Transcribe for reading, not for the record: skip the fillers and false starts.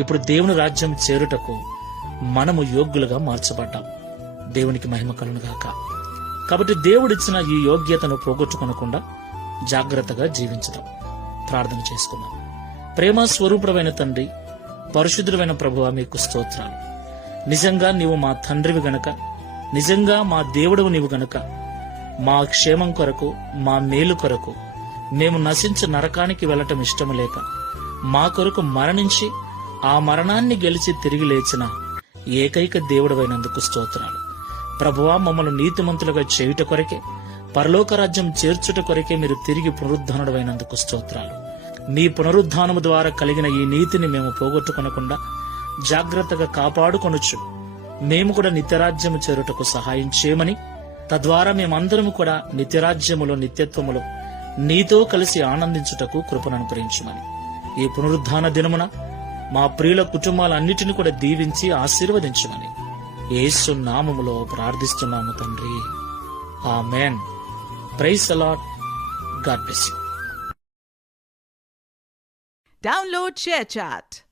ఇప్పుడు దేవుని రాజ్యం చేరుటకు మనము యోగ్యులుగా మార్చబడ్డాం. దేవునికి మహిమ కలుగునుగాక. కాబట్టి దేవుడిచ్చిన ఈ యోగ్యతను పోగొట్టుకొనకుండా జాగ్రత్తగా జీవించడం. ప్రార్థన చేసుకుందాం. ప్రేమ స్వరూపుడమైన తండ్రి, పరిశుద్ధుడైన ప్రభువా, మీకు స్తోత్రాలు. నిజంగా నీవు మా తండ్రివి గనక, నిజంగా మా దేవుడవు నీవు గనక, మా క్షేమం కొరకు, మా మేలు కొరకు మేము నశించే నరకానికి వెళ్లటం ఇష్టము లేక మా కొరకు మరణించి ఆ మరణాన్ని గెలిచి తిరిగి లేచిన ఏకైక దేవుడవైనందుకు స్తోత్రాలు. ప్రభువా, మమ్మల్ని నీతిమంతులుగా చేయుట కొరకే, పరలోక రాజ్యం చేర్చుట కొరకే మీరు తిరిగి పునరుద్ధానుడైనందుకు స్తోత్రాలు. మీ పునరుద్ధానము ద్వారా కలిగిన ఈ నీతిని మేము పోగొట్టుకొనకుండా జాగ్రత్తగా కాపాడుకొనొచ్చు మేము కూడా నిత్యరాజ్యము చేరుటకు సహాయం చేయమని, తద్వారా మేమందరము కూడా నిత్యరాజ్యములో నిత్యత్వములో నీతో కలిసి ఆనందించుటకు కృపను అనుగ్రహించమని, ఈ పునరుద్ధాన దినమున మా ప్రియుల కుటుంబాలన్నిటిని కూడా దీవించి ఆశీర్వదించమని యేసు నామములో ప్రార్థిస్తున్నాము తండ్రి. ఆమేన్. Praise the lord. God bless you. Download ShareChat.